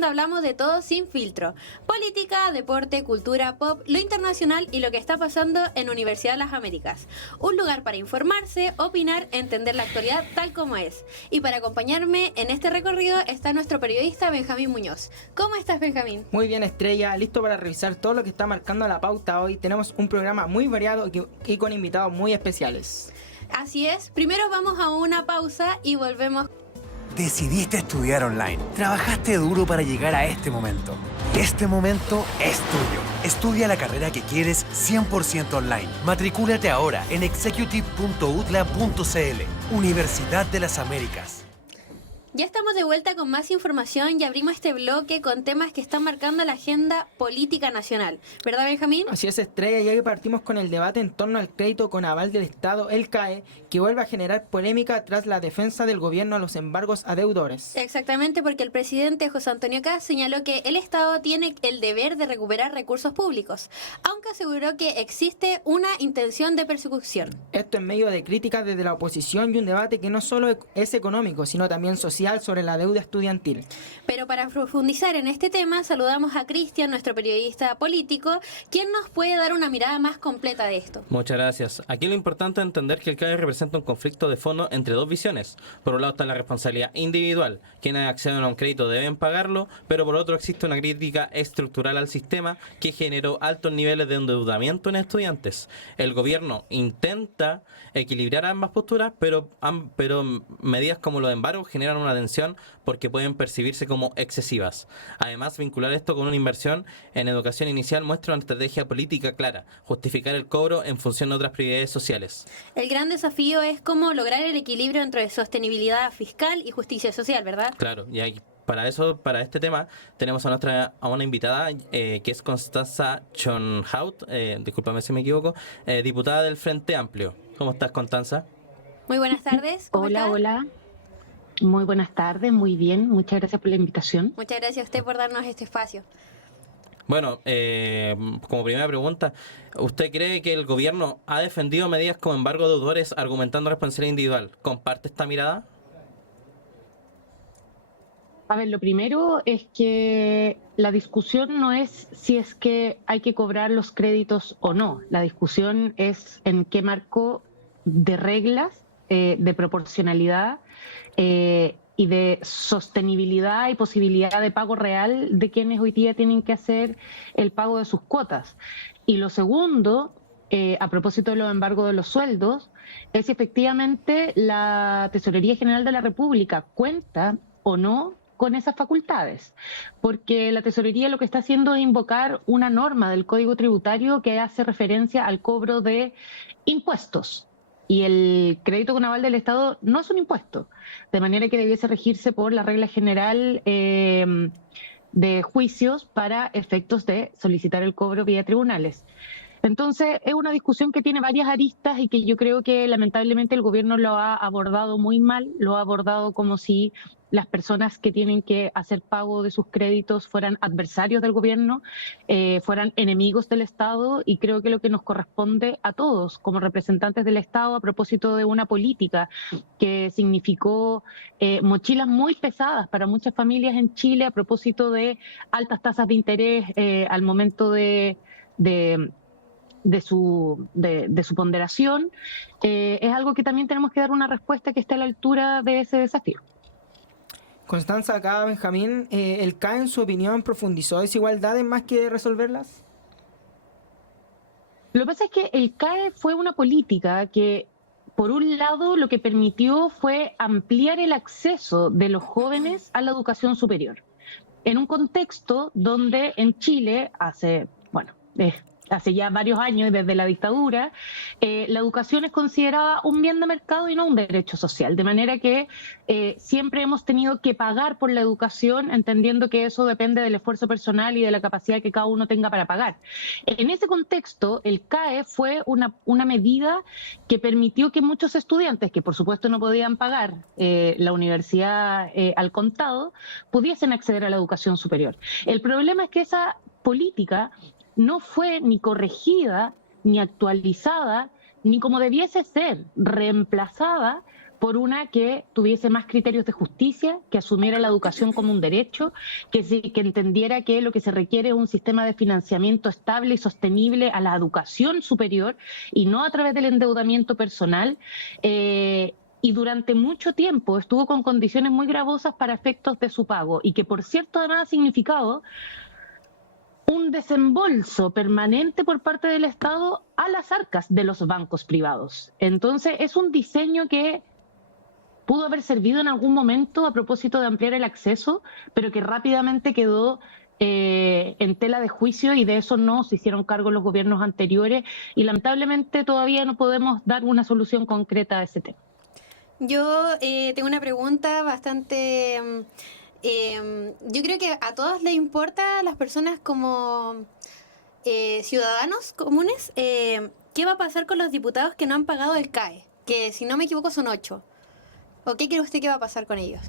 donde hablamos de todo sin filtro. Política, deporte, cultura, pop, lo internacional y lo que está pasando en Universidad de las Américas. Un lugar para informarse, opinar, entender la actualidad tal como es. Y para acompañarme en este recorrido está nuestro periodista Benjamín Muñoz. ¿Cómo estás, Benjamín? Muy bien, Estrella, listo para revisar todo lo que está marcando la pauta hoy. Tenemos un programa muy variado y con invitados muy especiales. Así es, primero vamos a una pausa y volvemos. Decidiste estudiar online. Trabajaste duro para llegar a este momento. Este momento es tuyo. Estudia la carrera que quieres 100% online. Matricúlate ahora en executive.utla.cl. Universidad de las Américas. Ya estamos de vuelta con más información y abrimos este bloque con temas que están marcando la agenda política nacional. ¿Verdad, Benjamín? Así es, Estrella, ya que partimos con el debate en torno al crédito con aval del Estado, el CAE, que vuelve a generar polémica tras la defensa del gobierno a los embargos a deudores. Exactamente, porque el presidente José Antonio Kast señaló que el Estado tiene el deber de recuperar recursos públicos, aunque aseguró que existe una intención de persecución. Esto en medio de críticas desde la oposición y un debate que no solo es económico, sino también social sobre la deuda estudiantil. Pero para profundizar en este tema, saludamos a Cristian, nuestro periodista político, quien nos puede dar una mirada más completa de esto. Muchas gracias. Aquí lo importante es entender que el CAE representa un conflicto de fondo entre dos visiones. Por un lado está la responsabilidad individual. Quienes acceden a un crédito deben pagarlo, pero por otro existe una crítica estructural al sistema que generó altos niveles de endeudamiento en estudiantes. El gobierno intenta equilibrar ambas posturas, pero medidas como los embargos generan una tensión porque pueden percibirse como excesivas. Además, vincular esto con una inversión en educación inicial muestra una estrategia política clara, justificar el cobro en función de otras prioridades sociales. El gran desafío es cómo lograr el equilibrio entre sostenibilidad fiscal y justicia social, ¿verdad? Claro, y ahí, para este tema, tenemos a una invitada que es Constanza Chonhout, discúlpame si me equivoco, diputada del Frente Amplio. ¿Cómo estás, Constanza? Muy buenas tardes. Hola. Muy buenas tardes, muy bien. Muchas gracias por la invitación. Muchas gracias a usted por darnos este espacio. Bueno, como primera pregunta, ¿usted cree que el gobierno ha defendido medidas como embargo de deudores argumentando responsabilidad individual? ¿Comparte esta mirada? A ver, lo primero es que la discusión no es si es que hay que cobrar los créditos o no. La discusión es en qué marco de reglas, de proporcionalidad y de sostenibilidad y posibilidad de pago real de quienes hoy día tienen que hacer el pago de sus cuotas. Y lo segundo, a propósito de los embargos de los sueldos, es si efectivamente la Tesorería General de la República cuenta o no con esas facultades, porque la Tesorería lo que está haciendo es invocar una norma del Código Tributario que hace referencia al cobro de impuestos. Y el crédito con aval del Estado no es un impuesto, de manera que debiese regirse por la regla general de juicios para efectos de solicitar el cobro vía tribunales. Entonces, es una discusión que tiene varias aristas y que yo creo que lamentablemente el gobierno lo ha abordado muy mal, lo ha abordado como si las personas que tienen que hacer pago de sus créditos fueran adversarios del gobierno, fueran enemigos del Estado, y creo que lo que nos corresponde a todos como representantes del Estado a propósito de una política que significó mochilas muy pesadas para muchas familias en Chile a propósito de altas tasas de interés al momento de su ponderación, es algo que también tenemos que dar una respuesta que esté a la altura de ese desafío. Constanza, acá Benjamín, ¿el CAE en su opinión profundizó desigualdades más que resolverlas? Lo que pasa es que el CAE fue una política que, por un lado, lo que permitió fue ampliar el acceso de los jóvenes a la educación superior, en un contexto donde en Chile hace ya varios años y desde la dictadura, la educación es considerada un bien de mercado y no un derecho social, de manera que siempre hemos tenido que pagar por la educación, entendiendo que eso depende del esfuerzo personal y de la capacidad que cada uno tenga para pagar. En ese contexto, el CAE fue una medida que permitió que muchos estudiantes, que por supuesto no podían pagar la universidad al contado, pudiesen acceder a la educación superior. El problema es que esa política no fue ni corregida, ni actualizada, ni como debiese ser, reemplazada por una que tuviese más criterios de justicia, que asumiera la educación como un derecho, que entendiera que lo que se requiere es un sistema de financiamiento estable y sostenible a la educación superior y no a través del endeudamiento personal. Y durante mucho tiempo estuvo con condiciones muy gravosas para efectos de su pago y que, por cierto, además ha significado un desembolso permanente por parte del Estado a las arcas de los bancos privados. Entonces, es un diseño que pudo haber servido en algún momento a propósito de ampliar el acceso, pero que rápidamente quedó en tela de juicio y de eso no se hicieron cargo los gobiernos anteriores y lamentablemente todavía no podemos dar una solución concreta a ese tema. Yo tengo una pregunta bastante... yo creo que a todos les importa, a las personas como ciudadanos comunes, ¿qué va a pasar con los diputados que no han pagado el CAE? Que si no me equivoco son 8. ¿O qué cree usted que va a pasar con ellos?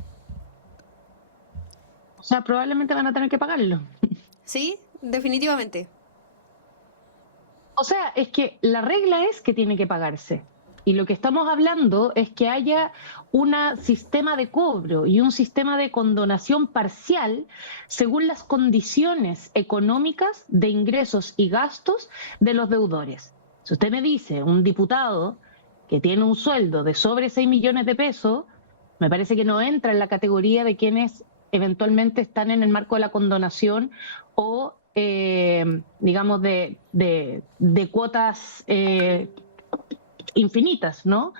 O sea, probablemente van a tener que pagarlo. ¿Sí? Definitivamente. O sea, es que la regla es que tiene que pagarse. Y lo que estamos hablando es que haya un sistema de cobro y un sistema de condonación parcial según las condiciones económicas de ingresos y gastos de los deudores. Si usted me dice, un diputado que tiene un sueldo de sobre 6 millones de pesos, me parece que no entra en la categoría de quienes eventualmente están en el marco de la condonación o, digamos, de cuotas infinitas, ¿no?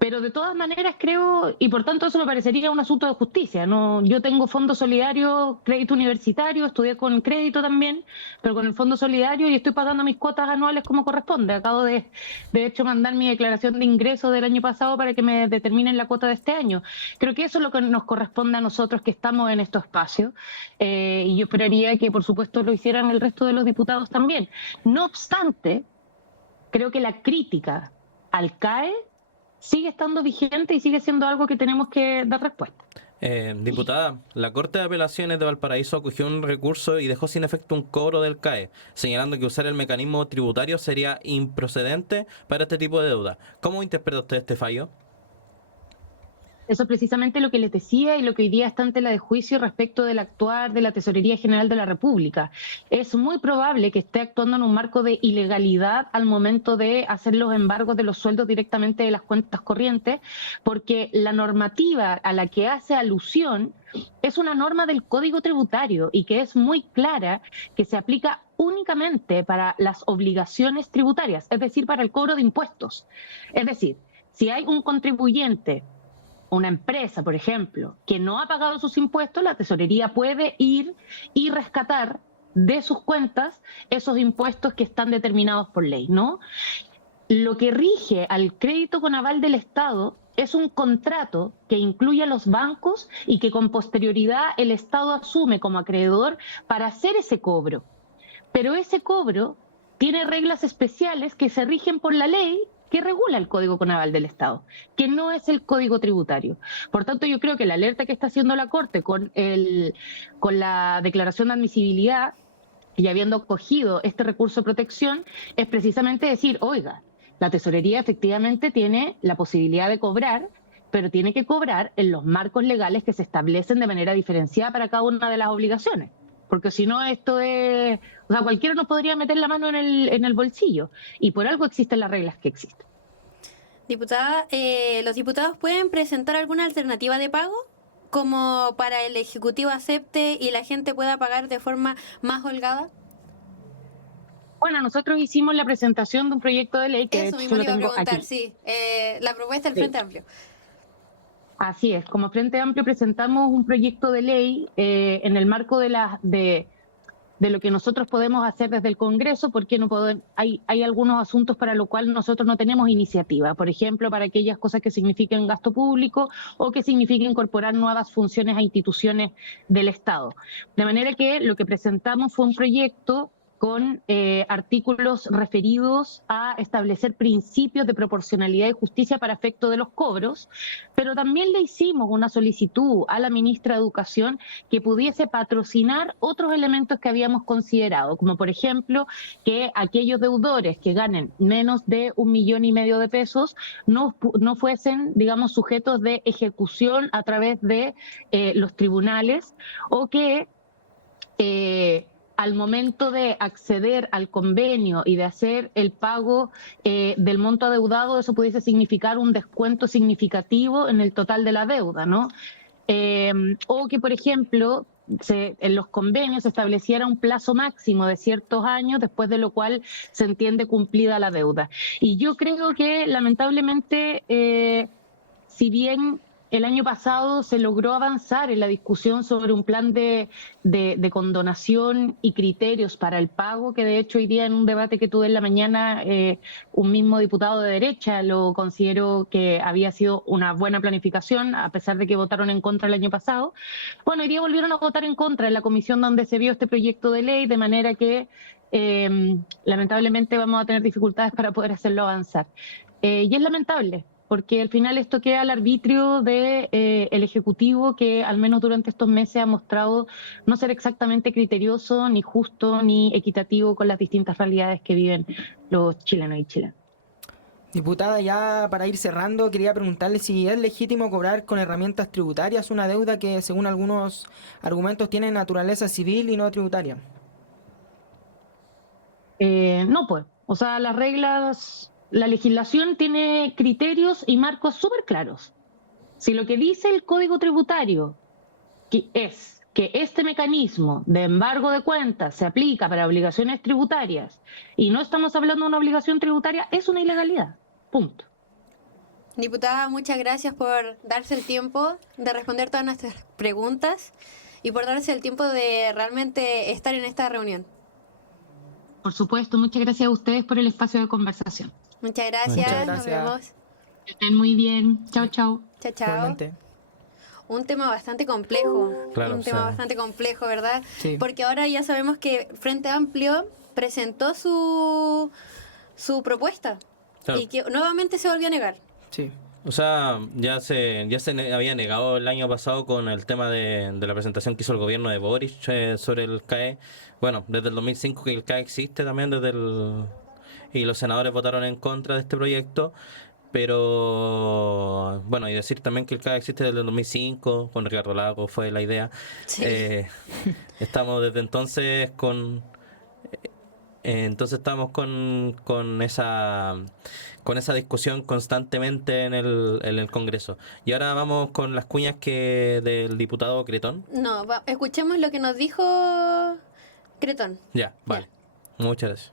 Pero de todas maneras creo, y por tanto eso me parecería un asunto de justicia, ¿no? Yo tengo Fondo Solidario, crédito universitario, estudié con crédito también, pero con el Fondo Solidario y estoy pagando mis cuotas anuales como corresponde. Acabo de hecho, mandar mi declaración de ingresos del año pasado para que me determinen la cuota de este año. Creo que eso es lo que nos corresponde a nosotros que estamos en estos espacios y yo esperaría que, por supuesto, lo hicieran el resto de los diputados también. No obstante, creo que la crítica al CAE sigue estando vigente y sigue siendo algo que tenemos que dar respuesta. Diputada, la Corte de Apelaciones de Valparaíso acogió un recurso y dejó sin efecto un cobro del CAE, señalando que usar el mecanismo tributario sería improcedente para este tipo de deuda. ¿Cómo interpreta usted este fallo? Eso es precisamente lo que les decía y lo que hoy día está ante la de juicio respecto del actuar de la Tesorería General de la República. Es muy probable que esté actuando en un marco de ilegalidad al momento de hacer los embargos de los sueldos directamente de las cuentas corrientes, porque la normativa a la que hace alusión es una norma del Código Tributario y que es muy clara, que se aplica únicamente para las obligaciones tributarias, es decir, para el cobro de impuestos. Es decir, si hay un contribuyente, una empresa, por ejemplo, que no ha pagado sus impuestos, la tesorería puede ir y rescatar de sus cuentas esos impuestos que están determinados por ley, ¿no? Lo que rige al crédito con aval del Estado es un contrato que incluye a los bancos y que con posterioridad el Estado asume como acreedor para hacer ese cobro. Pero ese cobro tiene reglas especiales que se rigen por la ley que regula el Código con aval del Estado, que no es el Código Tributario. Por tanto, yo creo que la alerta que está haciendo la Corte con la declaración de admisibilidad y habiendo acogido este recurso de protección es precisamente decir, oiga, la tesorería efectivamente tiene la posibilidad de cobrar, pero tiene que cobrar en los marcos legales que se establecen de manera diferenciada para cada una de las obligaciones. Porque si no, esto es... O sea, cualquiera nos podría meter la mano en el bolsillo. Y por algo existen las reglas que existen. Diputada, ¿los diputados pueden presentar alguna alternativa de pago? Como para el Ejecutivo acepte y la gente pueda pagar de forma más holgada. Bueno, nosotros hicimos la presentación de un proyecto de ley que eso mismo yo le iba a tengo preguntar, aquí. sí. La propuesta del Sí. Frente Amplio. Así es, como Frente Amplio presentamos un proyecto de ley en el marco de lo que nosotros podemos hacer desde el Congreso, porque no hay algunos asuntos para los cuales nosotros no tenemos iniciativa. Por ejemplo, para aquellas cosas que signifiquen gasto público o que signifiquen incorporar nuevas funciones a instituciones del Estado. De manera que lo que presentamos fue un proyecto con artículos referidos a establecer principios de proporcionalidad y justicia para efecto de los cobros, pero también le hicimos una solicitud a la ministra de Educación que pudiese patrocinar otros elementos que habíamos considerado, como por ejemplo que aquellos deudores que ganen menos de 1,5 millones de pesos no fuesen, digamos, sujetos de ejecución a través de los tribunales, o que al momento de acceder al convenio y de hacer el pago del monto adeudado, eso pudiese significar un descuento significativo en el total de la deuda, ¿no? O que, por ejemplo, en los convenios se estableciera un plazo máximo de ciertos años, después de lo cual se entiende cumplida la deuda. Y yo creo que, lamentablemente, si bien el año pasado se logró avanzar en la discusión sobre un plan de condonación y criterios para el pago, que de hecho hoy día en un debate que tuve en la mañana, un mismo diputado de derecha lo consideró que había sido una buena planificación, a pesar de que votaron en contra el año pasado. Bueno, hoy día volvieron a votar en contra en la comisión donde se vio este proyecto de ley, de manera que lamentablemente vamos a tener dificultades para poder hacerlo avanzar. Y es lamentable, porque al final esto queda al arbitrio del Ejecutivo, que al menos durante estos meses ha mostrado no ser exactamente criterioso, ni justo, ni equitativo con las distintas realidades que viven los chilenos y chilenas. Diputada, ya para ir cerrando, quería preguntarle si es legítimo cobrar con herramientas tributarias una deuda que, según algunos argumentos, tiene naturaleza civil y no tributaria. No, pues. O sea, las reglas... La legislación tiene criterios y marcos súper claros. Si lo que dice el Código Tributario es que este mecanismo de embargo de cuentas se aplica para obligaciones tributarias y no estamos hablando de una obligación tributaria, es una ilegalidad. Punto. Diputada, muchas gracias por darse el tiempo de responder todas nuestras preguntas y por darse el tiempo de realmente estar en esta reunión. Por supuesto, muchas gracias a ustedes por el espacio de conversación. Muchas gracias. Muchas gracias. Nos vemos. Que estén muy bien. Chao, chao. Chao, chao. Igualmente. Un tema bastante complejo. Claro, un tema bastante complejo, ¿verdad? Sí. Porque ahora ya sabemos que Frente Amplio presentó su propuesta Claro. y que nuevamente se volvió a negar. Sí. O sea, ya se había negado el año pasado con el tema de la presentación que hizo el gobierno de Boric sobre el CAE. Bueno, desde el 2005 que el CAE existe también, y los senadores votaron en contra de este proyecto. Pero, bueno, y decir también que el CAE existe desde el 2005, con Ricardo Lagos fue la idea. Sí. Estamos desde entonces con esa discusión constantemente en el Congreso. Y ahora vamos con las cuñas del diputado Cretón. No, escuchemos lo que nos dijo Cretón. Ya, vale. Muchas gracias.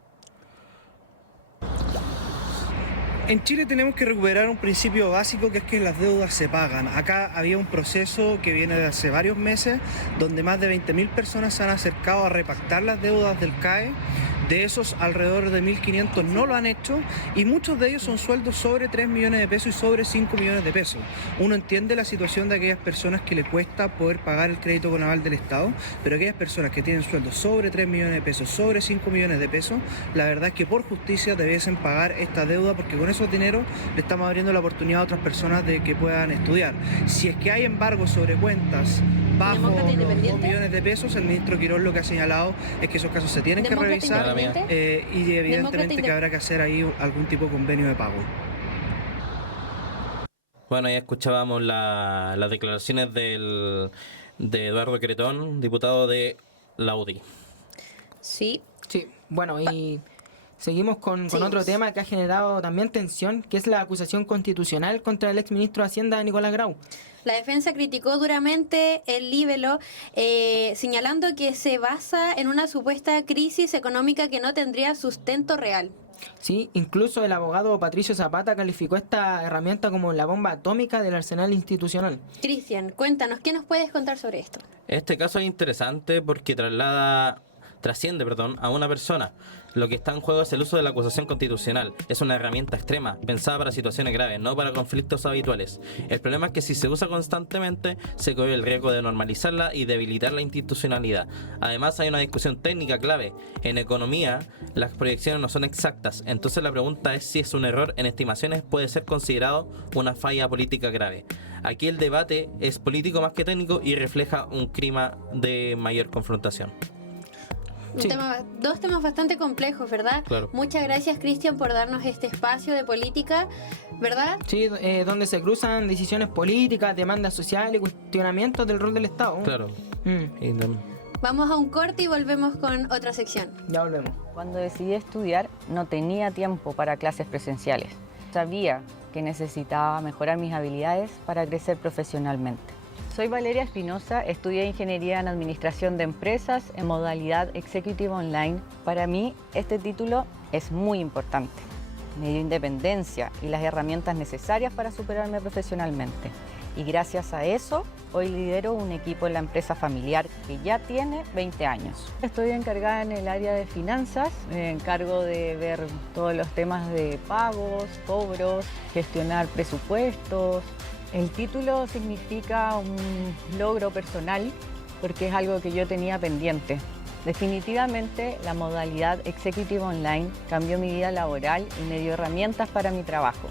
En Chile tenemos que recuperar un principio básico, que es que las deudas se pagan. Acá había un proceso que viene de hace varios meses, donde más de 20.000 personas se han acercado a repactar las deudas del CAE. De esos, alrededor de 1.500 no lo han hecho, y muchos de ellos son sueldos sobre 3 millones de pesos y sobre 5 millones de pesos. Uno entiende la situación de aquellas personas que le cuesta poder pagar el crédito con aval del Estado, pero aquellas personas que tienen sueldos sobre 3 millones de pesos, sobre 5 millones de pesos, la verdad es que por justicia debiesen pagar esta deuda, porque con esos dineros le estamos abriendo la oportunidad a otras personas de que puedan estudiar. Si es que hay embargo sobre cuentas bajo los 2 millones de pesos, el ministro Quirós lo que ha señalado es que esos casos se tienen que revisar, y evidentemente que habrá que hacer ahí algún tipo de convenio de pago. Bueno, ya escuchábamos las declaraciones de Eduardo Cretón, diputado de la UDI. Sí. Sí, bueno, y seguimos con otro tema que ha generado también tensión, que es la acusación constitucional contra el exministro de Hacienda, Nicolás Grau. La defensa criticó duramente el libelo, señalando que se basa en una supuesta crisis económica que no tendría sustento real. Sí, incluso el abogado Patricio Zapata calificó esta herramienta como la bomba atómica del arsenal institucional. Cristian, cuéntanos, ¿qué nos puedes contar sobre esto? Este caso es interesante porque trasciende a una persona. Lo que está en juego es el uso de la acusación constitucional. Es una herramienta extrema, pensada para situaciones graves, no para conflictos habituales. El problema es que si se usa constantemente, se corre el riesgo de normalizarla y debilitar la institucionalidad. Además, hay una discusión técnica clave. En economía, las proyecciones no son exactas, entonces la pregunta es si es un error en estimaciones puede ser considerado una falla política grave. Aquí el debate es político más que técnico y refleja un clima de mayor confrontación. Sí. Dos temas bastante complejos, ¿verdad? Claro. Muchas gracias, Cristian, por darnos este espacio de política, ¿verdad? Sí, donde se cruzan decisiones políticas, demandas sociales, cuestionamientos del rol del Estado. Claro. Y Vamos a un corte y volvemos con otra sección. Ya volvemos. Cuando decidí estudiar, no tenía tiempo para clases presenciales. Sabía que necesitaba mejorar mis habilidades para crecer profesionalmente. Soy Valeria Espinosa, estudié Ingeniería en Administración de Empresas en modalidad Executive Online. Para mí, este título es muy importante. Me dio independencia y las herramientas necesarias para superarme profesionalmente. Y gracias a eso, hoy lidero un equipo en la empresa familiar que ya tiene 20 años. Estoy encargada en el área de finanzas, me encargo de ver todos los temas de pagos, cobros, gestionar presupuestos. El título significa un logro personal porque es algo que yo tenía pendiente. Definitivamente, la modalidad Executive Online cambió mi vida laboral y me dio herramientas para mi trabajo.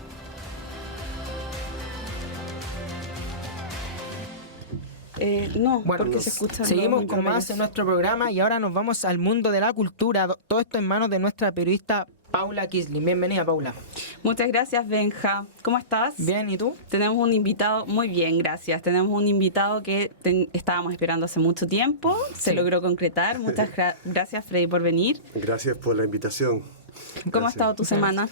No, Bueno, porque se escuchan seguimos los con más micrófonos. en nuestro programa y ahora nos vamos al mundo de la cultura. Todo esto en manos de nuestra periodista Paula Kisling. Bienvenida, Paula. Muchas gracias, Benja. ¿Cómo estás? Bien, ¿y tú? Tenemos un invitado, muy bien, gracias. Tenemos un invitado que estábamos esperando hace mucho tiempo, se Sí. logró concretar. Muchas gracias, Freddy, por venir. Gracias por la invitación. ¿Cómo ha Gracias. estado tu semana?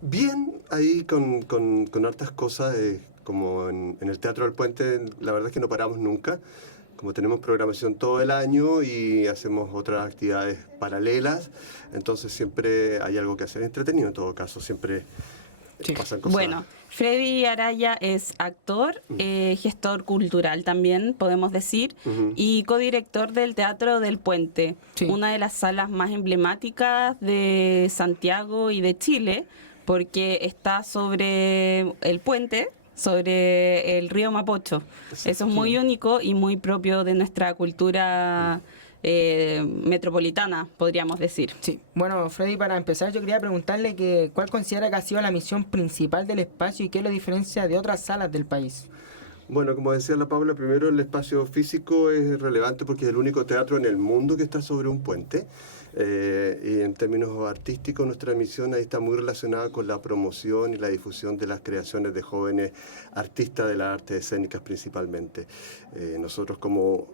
Bien, ahí con hartas cosas, como en el Teatro del Puente, la verdad es que no paramos nunca. Como tenemos programación todo el año y hacemos otras actividades paralelas, entonces siempre hay algo que hacer entretenido en todo caso, siempre pasan cosas. Bueno, Freddy Araya es actor, gestor cultural también, podemos decir, y codirector del Teatro del Puente, Sí. una de las salas más emblemáticas de Santiago y de Chile, porque está sobre el puente, sobre el río Mapocho. Eso es muy único y muy propio de nuestra cultura metropolitana, podríamos decir. Sí. Bueno, Freddy, para empezar yo quería preguntarle que cuál considera que ha sido la misión principal del espacio y qué lo diferencia de otras salas del país. Bueno, como decía la Paula, primero el espacio físico es relevante porque es el único teatro en el mundo que está sobre un puente. Y en términos artísticos, nuestra misión ahí está muy relacionada con la promoción y la difusión de las creaciones de jóvenes artistas de las artes escénicas principalmente. Nosotros como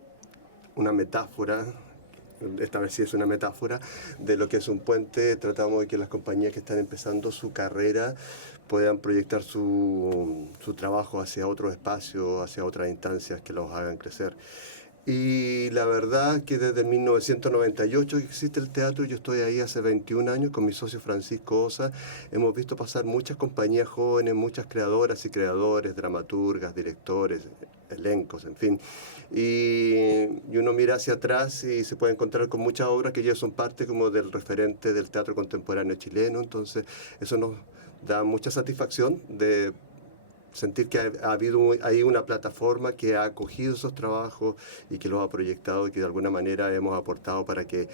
una metáfora, esta vez sí es una metáfora, de lo que es un puente, tratamos de que las compañías que están empezando su carrera puedan proyectar su trabajo hacia otros espacios, hacia otras instancias que los hagan crecer. Y la verdad que desde 1998 que existe el teatro, yo estoy ahí hace 21 años con mi socio Francisco Osa, hemos visto pasar muchas compañías jóvenes, muchas creadoras y creadores, dramaturgas, directores, elencos, en fin. Y uno mira hacia atrás y se puede encontrar con muchas obras que ya son parte como del referente del teatro contemporáneo chileno, entonces eso nos da mucha satisfacción de sentir que ha habido ahí una plataforma que ha acogido esos trabajos y que los ha proyectado y que de alguna manera hemos aportado para que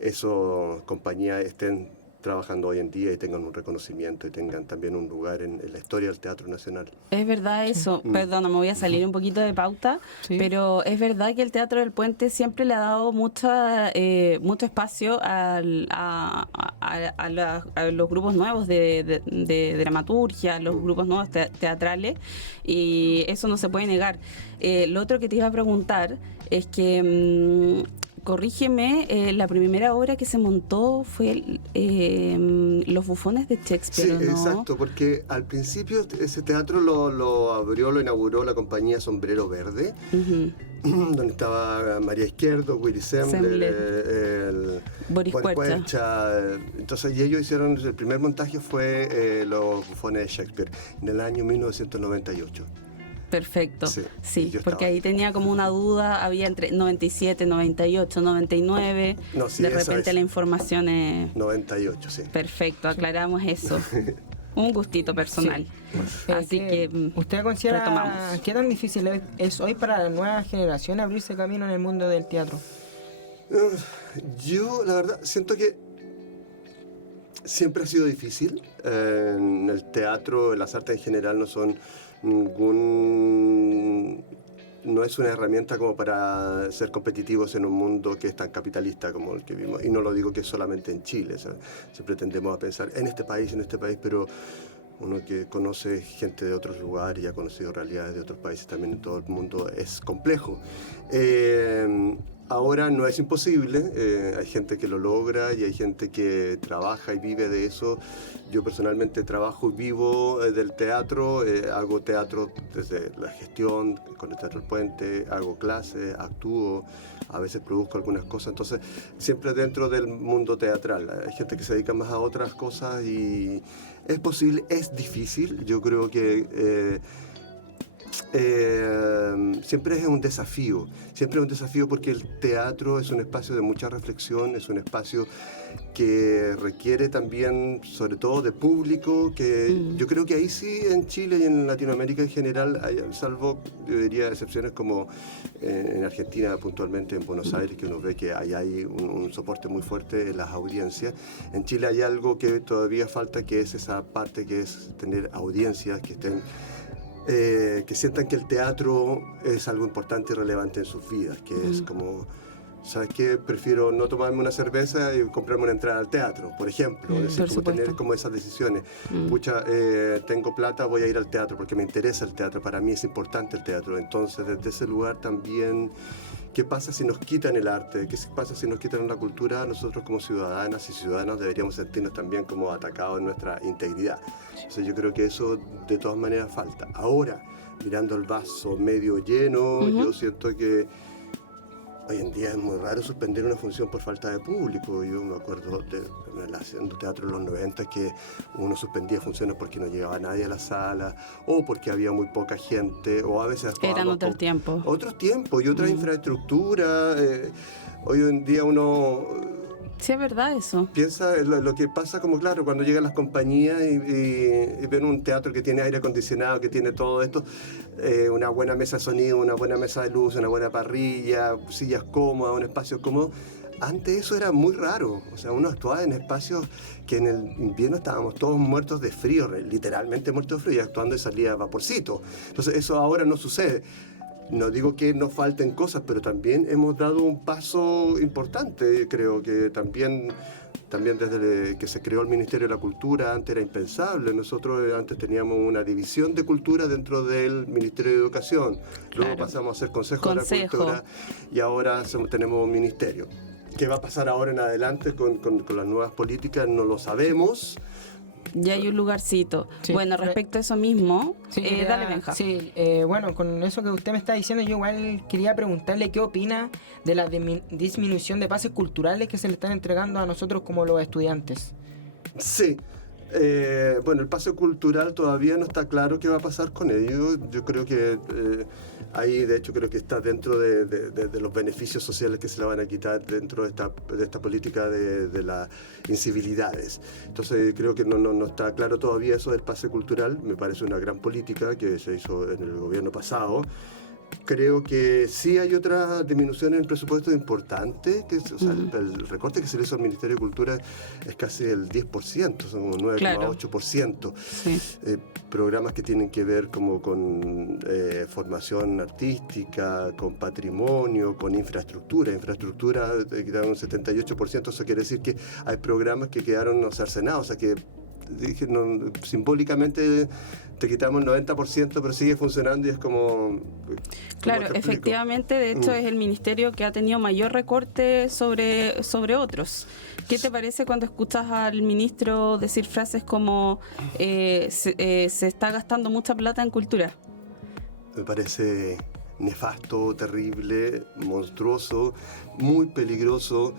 esas compañías estén trabajando hoy en día y tengan un reconocimiento y tengan también un lugar en la historia del Teatro Nacional. Es verdad eso, perdona, me voy a salir un poquito de pauta, Sí. pero es verdad que el Teatro del Puente siempre le ha dado mucho espacio a los grupos nuevos de dramaturgia, los grupos nuevos teatrales, y eso no se puede negar. Lo otro que te iba a preguntar es que... corrígeme, la primera obra que se montó fue Los bufones de Shakespeare, Sí, ¿no? exacto, porque al principio ese teatro lo inauguró la compañía Sombrero Verde, Ujú. donde estaba María Izquierdo, Willy Sembler, Boris Cuercha. Entonces, y ellos hicieron, el primer montaje fue Los bufones de Shakespeare, en el año 1998. Perfecto. Sí, Sí, yo porque estaba ahí tenía como una duda, había entre 97, 98, 99. No, sí, de eso repente es. la información es 98, sí. perfecto, aclaramos eso. Un gustito personal. Así que ¿Usted considera retomamos. qué tan difícil es hoy para la nueva generación abrirse camino en el mundo del teatro? Yo, la verdad, siento que siempre ha sido difícil. En el teatro, las artes en general no son no es una herramienta como para ser competitivos en un mundo que es tan capitalista como el que vivimos. Y no lo digo que solamente en Chile, o sea, siempre tendemos a pensar en este país, pero uno que conoce gente de otros lugares y ha conocido realidades de otros países también en todo el mundo, es complejo. Ahora no es imposible, hay gente que lo logra y hay gente que trabaja y vive de eso. Yo personalmente trabajo y vivo del teatro, hago teatro desde la gestión, con el Teatro El Puente, hago clases, actúo, a veces produzco algunas cosas, entonces siempre dentro del mundo teatral. Hay gente que se dedica más a otras cosas y es posible, es difícil, yo creo que siempre es un desafío porque el teatro es un espacio de mucha reflexión, es un espacio que requiere también, sobre todo de público, que yo creo que ahí sí en Chile y en Latinoamérica en general, salvo, yo diría, excepciones como en Argentina puntualmente, en Buenos Aires, que uno ve que ahí hay un soporte muy fuerte en las audiencias. En Chile hay algo que todavía falta, que es esa parte que es tener audiencias que estén que sientan que el teatro es algo importante y relevante en sus vidas, que es como, ¿sabes qué? Prefiero no tomarme una cerveza y comprarme una entrada al teatro, por ejemplo. Es decir, como tener como esas decisiones. Pucha, tengo plata, voy a ir al teatro porque me interesa el teatro, para mí es importante el teatro. Entonces, desde ese lugar también, ¿qué pasa si nos quitan el arte? ¿Qué pasa si nos quitan la cultura? Nosotros como ciudadanas y ciudadanos deberíamos sentirnos también como atacados en nuestra integridad. Entonces yo creo que eso de todas maneras falta. Ahora, mirando el vaso medio lleno, yo siento que hoy en día es muy raro suspender una función por falta de público. Yo me acuerdo haciendo teatro en los 90 que uno suspendía funciones porque no llegaba nadie a la sala o porque había muy poca gente o a veces eran otros tiempos. Otros tiempos y otra infraestructura. Hoy en día uno Sí, es verdad eso. piensa en lo que pasa como, claro, cuando llegan las compañías y ven un teatro que tiene aire acondicionado, que tiene todo esto, una buena mesa de sonido, una buena mesa de luz, una buena parrilla, sillas cómodas, un espacio cómodo. Antes eso era muy raro, o sea, uno actuaba en espacios que en el invierno estábamos todos muertos de frío, literalmente muertos de frío, y actuando y salía vaporcito. Entonces eso ahora no sucede. No digo que no falten cosas, pero también hemos dado un paso importante. Creo que también desde que se creó el Ministerio de la Cultura, antes era impensable. Nosotros antes teníamos una división de cultura dentro del Ministerio de Educación. Luego pasamos a ser Consejo de la Cultura y ahora tenemos un ministerio. ¿Qué va a pasar ahora en adelante con las nuevas políticas? No lo sabemos. Ya hay un lugarcito. Sí. Bueno, respecto a eso mismo, Sí, dale, Benja. Sí, bueno, con eso que usted me está diciendo, yo igual quería preguntarle qué opina de la disminución de pases culturales que se le están entregando a nosotros como los estudiantes. Sí. Bueno, el pase cultural todavía no está claro qué va a pasar con ello. Yo creo que ahí, de hecho, creo que está dentro de los beneficios sociales que se le van a quitar dentro de esta política de las incivilidades. Entonces, creo que no está claro todavía eso del pase cultural. Me parece una gran política que se hizo en el gobierno pasado. Creo que sí hay otra disminución en el presupuesto importante, que es, o sea, el recorte que se le hizo al Ministerio de Cultura es casi el 10%, son como 9,8%. Sí. Programas que tienen que ver como con formación artística, con patrimonio, con infraestructura. Infraestructura quedaron un 78%, eso quiere decir que hay programas que quedaron cercenados, o sea que simbólicamente te quitamos el 90%, pero sigue funcionando y es como... Claro, efectivamente, de hecho es el ministerio que ha tenido mayor recorte sobre otros. ¿Qué te parece cuando escuchas al ministro decir frases como se está gastando mucha plata en cultura? Me parece nefasto, terrible, monstruoso, muy peligroso,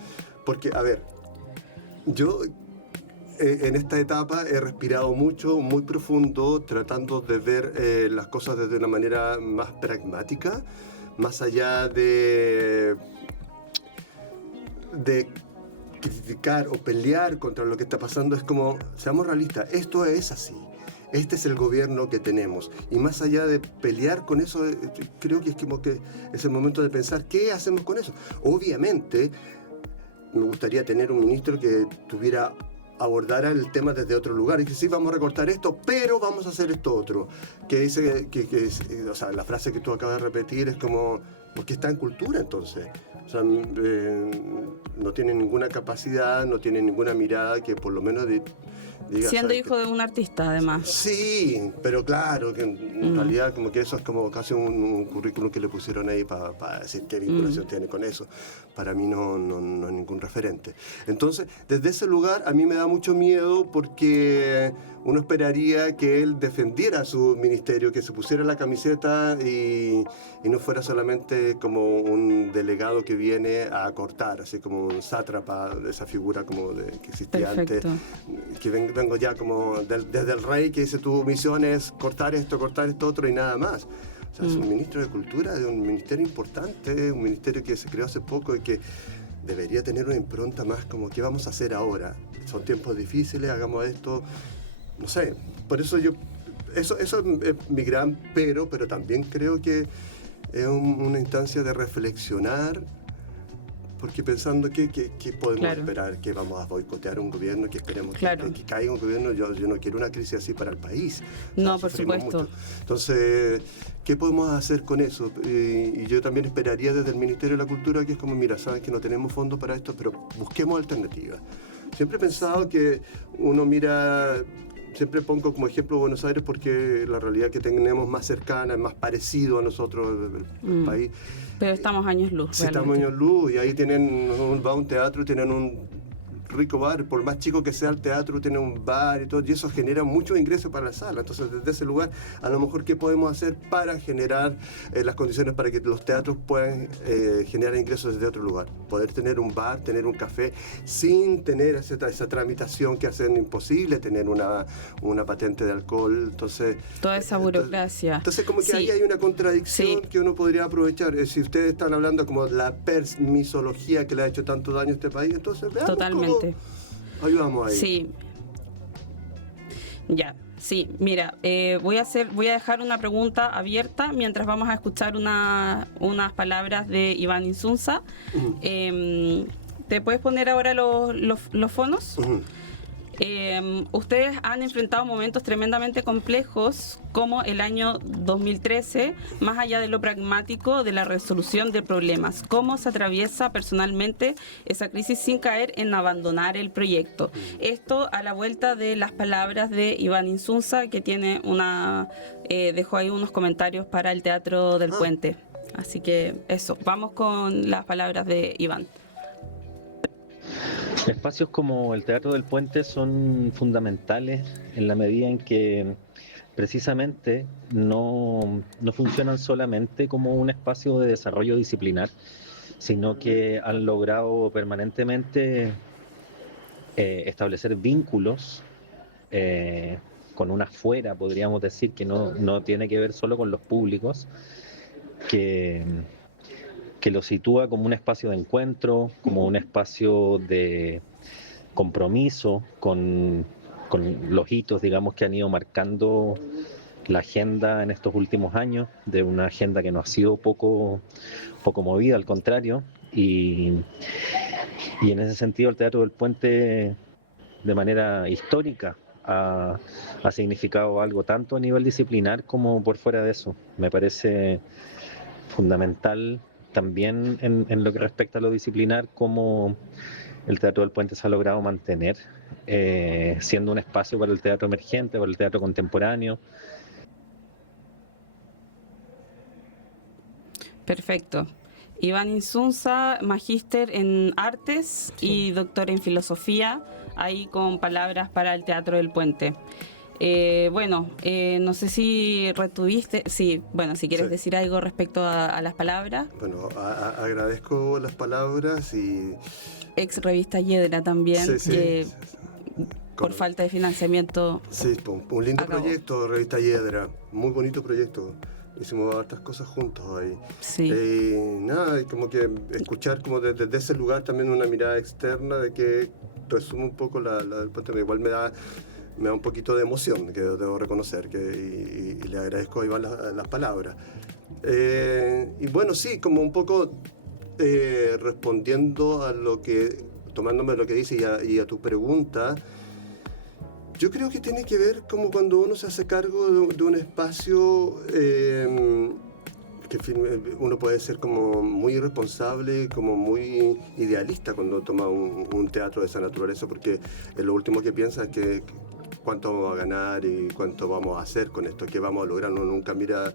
porque, a ver, yo en esta etapa he respirado mucho, muy profundo, tratando de ver las cosas desde una manera más pragmática, más allá de criticar o pelear contra lo que está pasando. Es como, seamos realistas, esto es así. Este es el gobierno que tenemos. Y más allá de pelear con eso, creo que es como que es el momento de pensar qué hacemos con eso. Obviamente, me gustaría tener un ministro que abordara el tema desde otro lugar. Y que sí, vamos a recortar esto, pero vamos a hacer esto otro. Que dice o sea, la frase que tú acabas de repetir es como, ¿por qué está en cultura entonces? O sea, no tiene ninguna capacidad, no tiene ninguna mirada que por lo menos diga... Siendo hijo de un artista, además. Sí, pero claro, que en realidad como que eso es como casi un currículum que le pusieron ahí para decir qué vinculación tiene con eso. Para mí no es ningún referente. Entonces, desde ese lugar a mí me da mucho miedo porque uno esperaría que él defendiera su ministerio, que se pusiera la camiseta y no fuera solamente como un delegado que viene a cortar, así como un sátrapa, de esa figura como que existía antes, que vengo ya como desde el rey que dice tu misión es cortar esto otro y nada más. O sea, es un ministro de Cultura, de un ministerio importante, un ministerio que se creó hace poco y que debería tener una impronta más como ¿qué vamos a hacer ahora? Son tiempos difíciles, hagamos esto, no sé. Por eso eso es mi gran pero también creo que es una instancia de reflexionar, porque pensando que podemos esperar, que vamos a boicotear un gobierno, que esperemos que caiga un gobierno. Yo no quiero una crisis así para el país. No, por supuesto. Mucho. Entonces, ¿qué podemos hacer con eso? Y yo también esperaría desde el Ministerio de la Cultura, que es como, mira, saben que no tenemos fondos para esto, pero busquemos alternativas. Siempre he pensado que uno mira... Siempre pongo como ejemplo Buenos Aires porque la realidad que tenemos más cercana, es más parecido a nosotros, el país. Pero estamos años luz. Sí, estamos años luz y ahí va a un teatro, tienen un rico bar, por más chico que sea el teatro, tiene un bar y todo, y eso genera muchos ingresos para la sala. Entonces, desde ese lugar, a lo mejor, ¿qué podemos hacer para generar las condiciones para que los teatros puedan generar ingresos desde otro lugar? Poder tener un bar, tener un café, sin tener esa tramitación que hacen imposible tener una patente de alcohol. Entonces, toda esa burocracia. Entonces, como que ahí hay una contradicción que uno podría aprovechar. Si ustedes están hablando como de la permisología que le ha hecho tanto daño a este país, entonces veamos totalmente. Ayudamos ahí. Sí. Ya, sí. Mira, voy a dejar una pregunta abierta mientras vamos a escuchar unas palabras de Iván Insunza. ¿Te puedes poner ahora los fonos? Ustedes han enfrentado momentos tremendamente complejos como el año 2013, más allá de lo pragmático de la resolución de problemas. ¿Cómo se atraviesa personalmente esa crisis sin caer en abandonar el proyecto? Esto a la vuelta de las palabras de Iván Insunza, que tiene dejó ahí unos comentarios para el Teatro del Puente. Así que eso, vamos con las palabras de Iván. Espacios como el Teatro del Puente son fundamentales en la medida en que precisamente no funcionan solamente como un espacio de desarrollo disciplinar, sino que han logrado permanentemente establecer vínculos con una afuera, podríamos decir, que no tiene que ver solo con los públicos, que lo sitúa como un espacio de encuentro, como un espacio de compromiso con los hitos, digamos, que han ido marcando la agenda en estos últimos años, de una agenda que no ha sido poco movida, al contrario, y en ese sentido el Teatro del Puente, de manera histórica, ha significado algo tanto a nivel disciplinar como por fuera de eso. Me parece fundamental también en lo que respecta a lo disciplinar, cómo el Teatro del Puente se ha logrado mantener, siendo un espacio para el teatro emergente, para el teatro contemporáneo. Perfecto. Iván Insunza, magíster en artes y doctor en filosofía, ahí con palabras para el Teatro del Puente. No sé si retuviste, si quieres decir algo respecto a las palabras. Bueno, agradezco las palabras y... Ex revista Hiedra también, por falta de financiamiento. Sí, un lindo acabó. proyecto, Revista Hiedra, muy bonito proyecto. Hicimos hartas cosas juntos ahí. Sí. Nada, y como que escuchar como desde ese lugar también una mirada externa de que resume un poco del puente, igual me da un poquito de emoción, que debo reconocer, y le agradezco a Iván las palabras. Y bueno, sí, como un poco respondiendo a lo que, tomándome lo que dice y a tu pregunta, yo creo que tiene que ver como cuando uno se hace cargo de un espacio que uno puede ser como muy irresponsable, como muy idealista cuando toma un teatro de esa naturaleza, porque lo último que piensa es que cuánto vamos a ganar y cuánto vamos a hacer con esto, qué vamos a lograr. Uno nunca mira,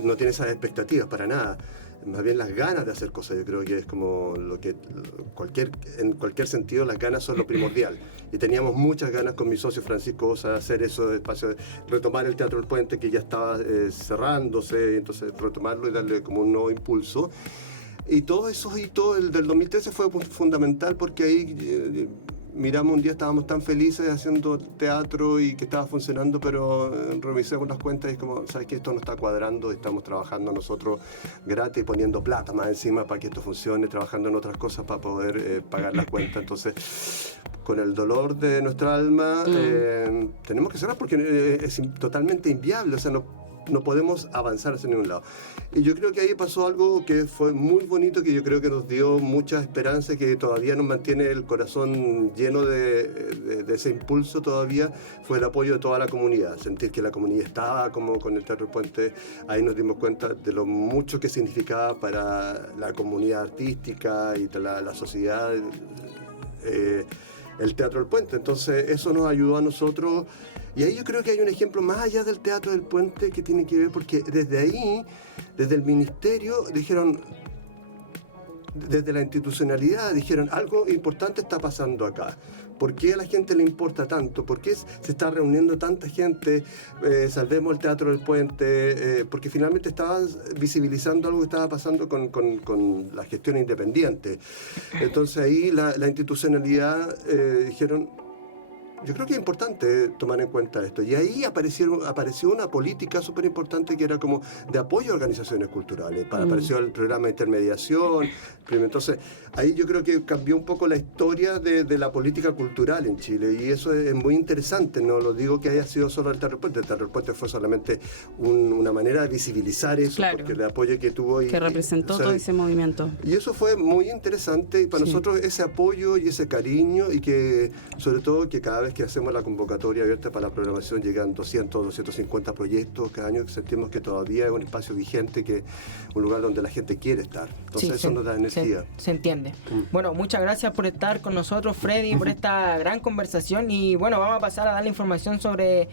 no tiene esas expectativas para nada. Más bien las ganas de hacer cosas, yo creo que es como lo que en cualquier sentido las ganas son lo primordial. Y teníamos muchas ganas con mi socio Francisco Osa de hacer eso, de espacio, retomar el Teatro del Puente que ya estaba cerrándose, entonces retomarlo y darle como un nuevo impulso. Y todo eso, el del 2013 fue fundamental porque ahí miramos un día, estábamos tan felices haciendo teatro y que estaba funcionando, pero revisemos las cuentas y es como, ¿sabes qué? Esto no está cuadrando, estamos trabajando nosotros gratis, poniendo plata más encima para que esto funcione, trabajando en otras cosas para poder pagar las cuentas. Entonces, con el dolor de nuestra alma, tenemos que cerrar porque es totalmente inviable, o sea, no podemos avanzar hacia ningún lado. Y yo creo que ahí pasó algo que fue muy bonito, que yo creo que nos dio mucha esperanza, que todavía nos mantiene el corazón lleno de ese impulso todavía, fue el apoyo de toda la comunidad. Sentir que la comunidad estaba como con el Teatro del Puente, ahí nos dimos cuenta de lo mucho que significaba para la comunidad artística y la sociedad el Teatro del Puente. Entonces eso nos ayudó a nosotros. Y ahí yo creo que hay un ejemplo más allá del Teatro del Puente que tiene que ver, porque desde ahí, desde el ministerio, dijeron, desde la institucionalidad, dijeron, algo importante está pasando acá. ¿Por qué a la gente le importa tanto? ¿Por qué se está reuniendo tanta gente? Salvemos el Teatro del Puente, porque finalmente estaban visibilizando algo que estaba pasando con la gestión independiente. Entonces ahí la institucionalidad dijeron, yo creo que es importante tomar en cuenta esto. Y ahí apareció una política súper importante que era como de apoyo a organizaciones culturales. Apareció el programa de intermediación. Entonces, ahí yo creo que cambió un poco la historia de la política cultural en Chile. Y eso es muy interesante. No lo digo que haya sido solo el Teatro del Puente. El Teatro del Puente fue solamente una manera de visibilizar eso, claro, porque el apoyo que tuvo... que representó todo ese movimiento. Y eso fue muy interesante. Y para nosotros ese apoyo y ese cariño, y que sobre todo que cada vez que hacemos la convocatoria abierta para la programación llegan 200, 250 proyectos cada año, que sentimos que todavía es un espacio vigente, que un lugar donde la gente quiere estar. Entonces eso nos da energía. Se entiende. Bueno, muchas gracias por estar con nosotros, Freddy, por esta gran conversación. Y bueno, vamos a pasar a dar la información sobre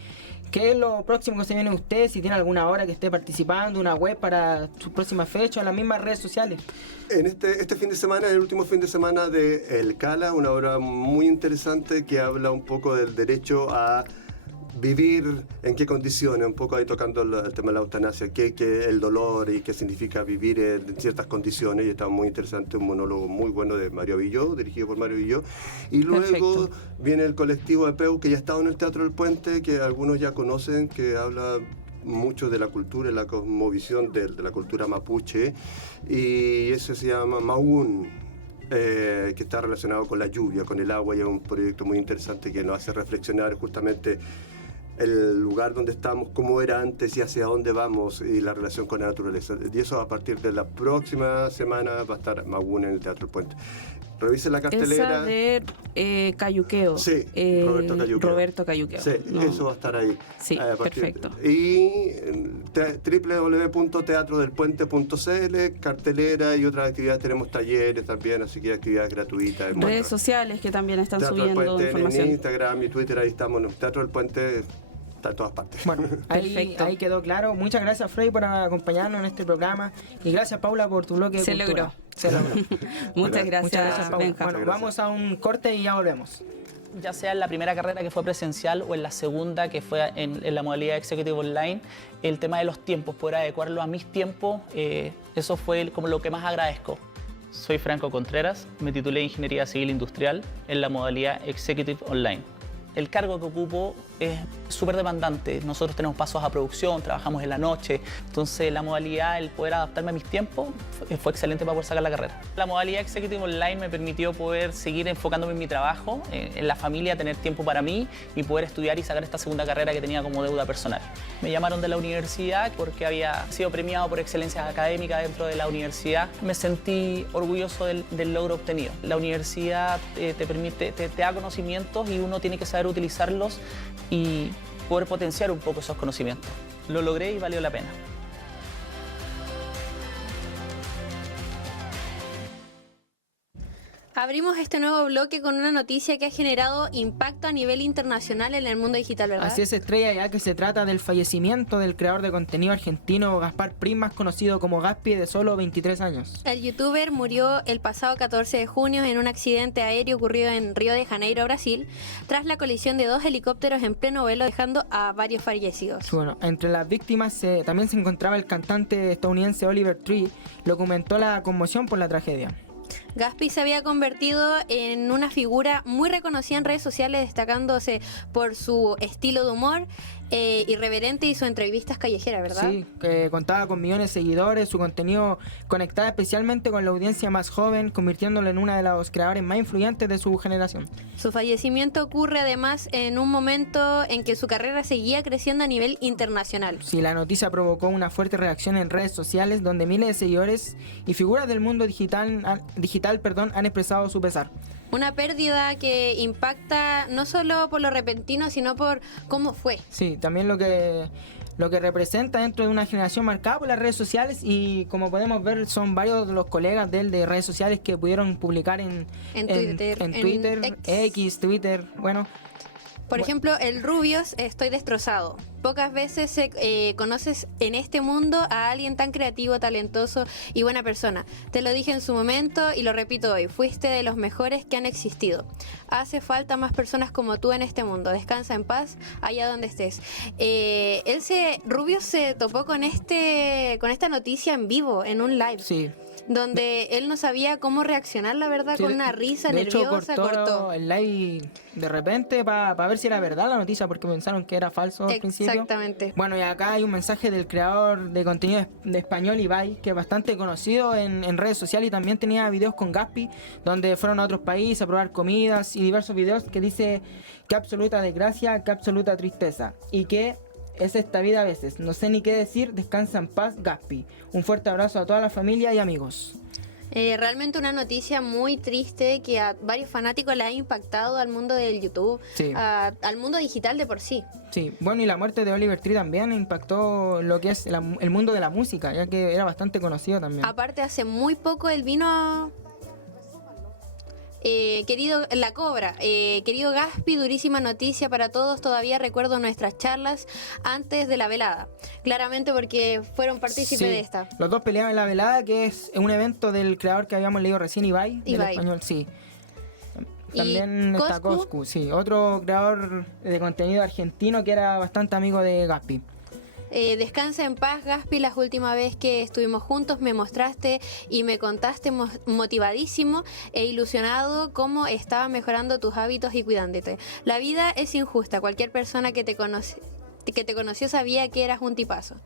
qué es lo próximo que se viene usted, si tiene alguna hora que esté participando, una web para su próxima fecha, las mismas redes sociales. En este fin de semana, el último fin de semana de El Cala, una obra muy interesante que habla un poco del derecho a vivir, en qué condiciones, un poco ahí tocando el tema de la eutanasia, qué el dolor y qué significa vivir en ciertas condiciones, y está muy interesante, un monólogo muy bueno de Mario Villó, dirigido por Mario Villó. Y luego viene el colectivo de Peu, que ya ha estado en el Teatro del Puente, que algunos ya conocen, que habla mucho de la cultura y la cosmovisión de la cultura mapuche, y eso se llama Maún, que está relacionado con la lluvia, con el agua, y es un proyecto muy interesante que nos hace reflexionar justamente el lugar donde estamos, cómo era antes y hacia dónde vamos, y la relación con la naturaleza. Y eso a partir de la próxima semana va a estar Maún en el Teatro del Puente. Revise la cartelera. Esa de Cayuqueo. Sí, Roberto Cayuqueo. Sí, eso va a estar ahí. Sí, perfecto. Y www.teatrodelpuente.cl, cartelera y otras actividades. Tenemos talleres también, así que actividades gratuitas. Redes sociales que también están Teatro subiendo del Puente, información. En Instagram y Twitter, ahí estamos. En Teatro del Puente está en todas partes. Bueno, ahí quedó claro. Muchas gracias, Freddy, por acompañarnos en este programa. Y gracias, Paula, por tu bloque de cultura. Logró. Se logró. Muchas gracias, Paula. Benja. Bueno, vamos a un corte y ya volvemos. Ya sea en la primera carrera, que fue presencial, o en la segunda, que fue en la modalidad Executive Online, el tema de los tiempos, poder adecuarlo a mis tiempos, eso fue como lo que más agradezco. Soy Franco Contreras, me titulé en Ingeniería Civil Industrial en la modalidad Executive Online. El cargo que ocupo es súper demandante. Nosotros tenemos pasos a producción, trabajamos en la noche. Entonces la modalidad, el poder adaptarme a mis tiempos, fue excelente para poder sacar la carrera. La modalidad Executive Online me permitió poder seguir enfocándome en mi trabajo, en la familia, tener tiempo para mí y poder estudiar y sacar esta segunda carrera que tenía como deuda personal. Me llamaron de la universidad porque había sido premiado por excelencia académica dentro de la universidad. Me sentí orgulloso del logro obtenido. La universidad te da conocimientos y uno tiene que saber utilizarlos y poder potenciar un poco esos conocimientos. Lo logré y valió la pena. Abrimos este nuevo bloque con una noticia que ha generado impacto a nivel internacional en el mundo digital, ¿verdad? Así es, Estrella, ya que se trata del fallecimiento del creador de contenido argentino Gaspar Prim, más conocido como Gaspi, de solo 23 años. El youtuber murió el pasado 14 de junio en un accidente aéreo ocurrido en Río de Janeiro, Brasil, tras la colisión de 2 helicópteros en pleno vuelo, dejando a varios fallecidos. Bueno, entre las víctimas también se encontraba el cantante estadounidense Oliver Tree, lo comentó la conmoción por la tragedia. Gaspi se había convertido en una figura muy reconocida en redes sociales, destacándose por su estilo de humor irreverente y sus entrevistas callejeras, ¿verdad? Sí, que contaba con millones de seguidores, su contenido conectaba especialmente con la audiencia más joven, convirtiéndolo en uno de los creadores más influyentes de su generación. Su fallecimiento ocurre además en un momento en que su carrera seguía creciendo a nivel internacional. Sí, la noticia provocó una fuerte reacción en redes sociales, donde miles de seguidores y figuras del mundo digital han expresado su pesar. Una pérdida que impacta no solo por lo repentino, sino por cómo fue. Sí, también lo que representa dentro de una generación marcada por las redes sociales, y como podemos ver son varios de los colegas de él de redes sociales que pudieron publicar en Twitter, X, Twitter, bueno. Por ejemplo, el Rubios, estoy destrozado. Pocas veces conoces en este mundo a alguien tan creativo, talentoso y buena persona. Te lo dije en su momento y lo repito hoy. Fuiste de los mejores que han existido. Hace falta más personas como tú en este mundo. Descansa en paz allá donde estés. Rubios se topó con esta noticia en vivo, en un live. Sí. Donde él no sabía cómo reaccionar, la verdad, sí, con una risa nerviosa, cortó el live de repente para ver si era verdad la noticia, porque pensaron que era falso al principio. Exactamente. Bueno, y acá hay un mensaje del creador de contenido de español, Ibai, que es bastante conocido en redes sociales, y también tenía videos con Gaspi, donde fueron a otros países a probar comidas y diversos videos, que dice: qué absoluta desgracia, qué absoluta tristeza, y que es esta vida a veces, no sé ni qué decir, descansa en paz, Gaspi. Un fuerte abrazo a toda la familia y amigos. Realmente una noticia muy triste que a varios fanáticos le ha impactado al mundo del YouTube, sí, al mundo digital de por sí. Sí, bueno, y la muerte de Oliver Tree también impactó lo que es el mundo de la música, ya que era bastante conocido también. Aparte, hace muy poco él vino a... querido La Cobra, querido Gaspi, durísima noticia para todos. Todavía recuerdo nuestras charlas antes de la velada, claramente porque fueron partícipes de esta. Los dos peleaban en la velada, que es un evento del creador que habíamos leído recién, Ibai, del español, sí. También está Coscu, sí, otro creador de contenido argentino que era bastante amigo de Gaspi. Descansa en paz, Gaspi. La última vez que estuvimos juntos me mostraste y me contaste motivadísimo e ilusionado cómo estaba mejorando tus hábitos y cuidándote. La vida es injusta. Cualquier persona que te conoció sabía que eras un tipazo.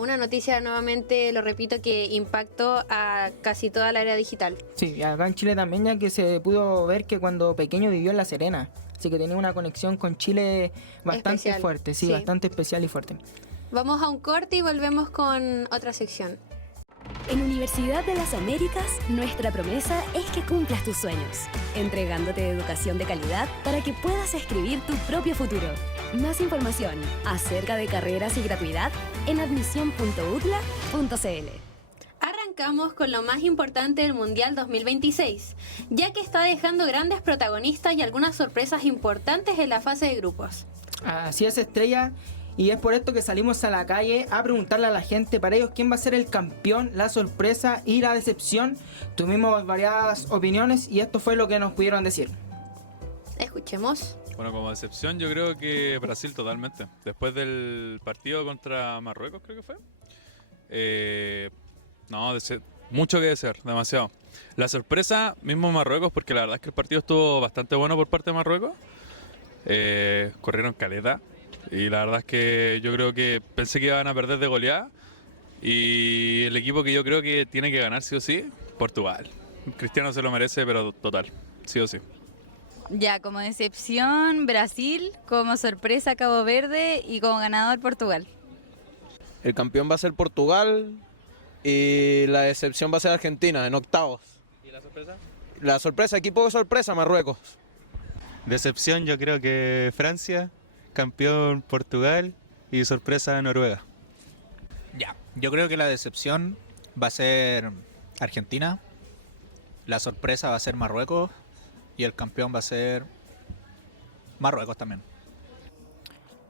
Una noticia, nuevamente lo repito, que impactó a casi toda la era digital. Sí, y acá en Chile también, ya que se pudo ver que cuando pequeño vivió en La Serena, así que tenía una conexión con Chile bastante especial, fuerte, sí, bastante especial y fuerte. Vamos a un corte y volvemos con otra sección. En Universidad de las Américas, nuestra promesa es que cumplas tus sueños, entregándote educación de calidad para que puedas escribir tu propio futuro. Más información acerca de carreras y gratuidad en admisión.utla.cl. Arrancamos con lo más importante del Mundial 2026, ya que está dejando grandes protagonistas y algunas sorpresas importantes en la fase de grupos. Así es, Estrella. Y es por esto que salimos a la calle a preguntarle a la gente, para ellos, quién va a ser el campeón, la sorpresa y la decepción. Tuvimos variadas opiniones y esto fue lo que nos pudieron decir. Escuchemos. Bueno, como decepción yo creo que Brasil totalmente. Después del partido contra Marruecos, creo que fue. Mucho que desear, demasiado. La sorpresa, mismo Marruecos, porque la verdad es que el partido estuvo bastante bueno por parte de Marruecos. Corrieron caleta y la verdad es que yo creo que pensé que iban a perder de goleada. Y el equipo que yo creo que tiene que ganar sí o sí, Portugal. Cristiano se lo merece, pero total, sí o sí. Ya, como decepción, Brasil, como sorpresa, Cabo Verde y como ganador, Portugal. El campeón va a ser Portugal y la decepción va a ser Argentina en octavos. ¿Y la sorpresa? La sorpresa, equipo de sorpresa, Marruecos. Decepción, yo creo que Francia, campeón Portugal y sorpresa Noruega. Ya, yo creo que la decepción va a ser Argentina, la sorpresa va a ser Marruecos y el campeón va a ser Marruecos también.